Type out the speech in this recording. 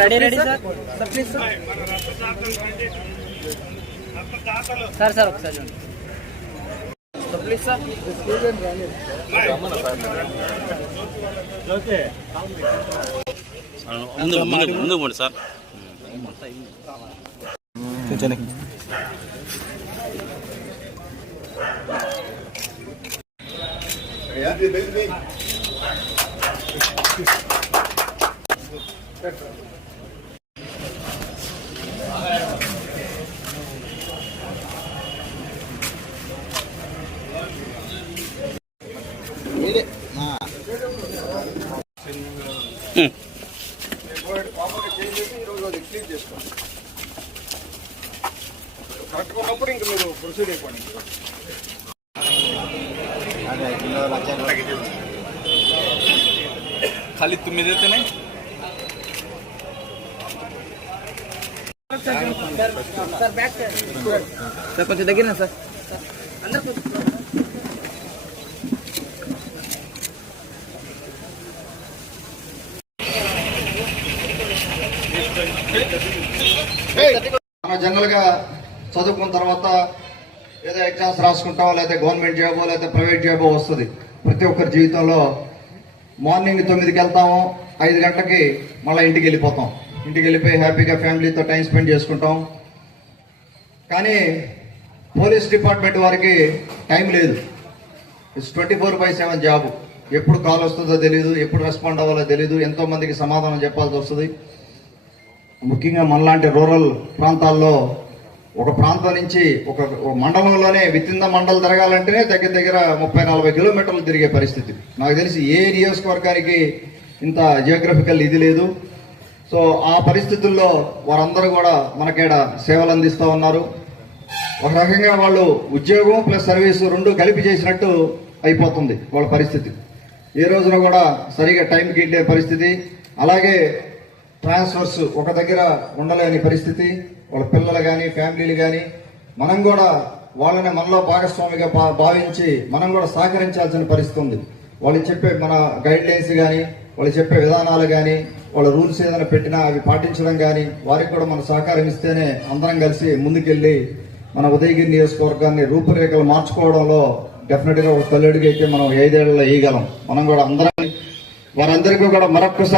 Ready ready sir? Sir please sir. Sir sir ఒకసారి చూడండి. Please sir ముందు ముందు ముందు పోండి సార్. కరెక్ట్గా ఉన్నప్పుడు ఇంక మీరు ప్రొసీడ్ అయిపోండి ఖాళీ తొమ్మిది అయితేనే సార్ కొంచెం దగ్గర సార్ మనం జనరల్గా చదువుకున్న తర్వాత ఏదో ఎగ్జామ్స్ రాసుకుంటాం లేదా గవర్నమెంట్ జాబో లేదా ప్రైవేట్ జాబో వస్తుంది. ప్రతి ఒక్కరి జీవితంలో మార్నింగ్ తొమ్మిదికి వెళ్తాము ఐదు గంటలకి మళ్ళీ ఇంటికి వెళ్ళిపోతాం. ఇంటికి వెళ్ళిపోయి హ్యాపీగా ఫ్యామిలీతో టైం స్పెండ్ చేసుకుంటాం. కానీ పోలీస్ డిపార్ట్మెంట్ వారికి టైం లేదు. It's twenty four by seven job ఎప్పుడు కాల్ వస్తుందో తెలియదు ఎప్పుడు రెస్పాండ్ అవ్వాలో తెలియదు ఎంతోమందికి సమాధానం చెప్పాల్సి వస్తుంది. ముఖ్యంగా మనలాంటి రూరల్ ప్రాంతాల్లో ఒక ప్రాంతం నుంచి ఒక మండలంలోనే విత్తింద మండలం తిరగాలంటేనే దగ్గర దగ్గర ముప్పై నలభై కిలోమీటర్లు తిరిగే పరిస్థితి. నాకు తెలిసి ఏ నియోజకవర్గానికి ఇంత జియోగ్రఫికల్ ఇది లేదు. సో ఆ పరిస్థితుల్లో వారందరూ కూడా మనకేడ సేవలు అందిస్తూ ఉన్నారు. ఒక రకంగా వాళ్ళు ఉద్యోగం ప్లస్ సర్వీసు రెండు కలిపి చేసినట్టు అయిపోతుంది వాళ్ళ పరిస్థితి. ఏ రోజున కూడా సరిగా టైంకి ఇండే పరిస్థితి. అలాగే ట్రాన్స్ఫర్స్ ఒక దగ్గర ఉండలేని పరిస్థితి. వాళ్ళ పిల్లలు కానీ ఫ్యామిలీలు కానీ మనం కూడా వాళ్ళని మనలో భాగస్వామిగా భా- భావించి మనం కూడా సహకరించాల్సిన పరిస్థితి ఉంది. వాళ్ళు చెప్పే మన గైడ్ లైన్స్ కానీ వాళ్ళు చెప్పే విధానాలు కానీ వాళ్ళ రూల్స్ ఏదైనా పెట్టినా అవి పాటించడం కానీ వారికి కూడా మన సహకారం ఇస్తేనే అందరం కలిసి ముందుకెళ్ళి మన ఉదయగిరి నియోజకవర్గాన్ని రూపురేఖలు మార్చుకోవడంలో డెఫినెట్గా ఒక తొలడుగా అయితే మనం ఐదేళ్ళలో వేయగలం. మనం కూడా అందరం వారందరికీ కూడా మరొక్కసారి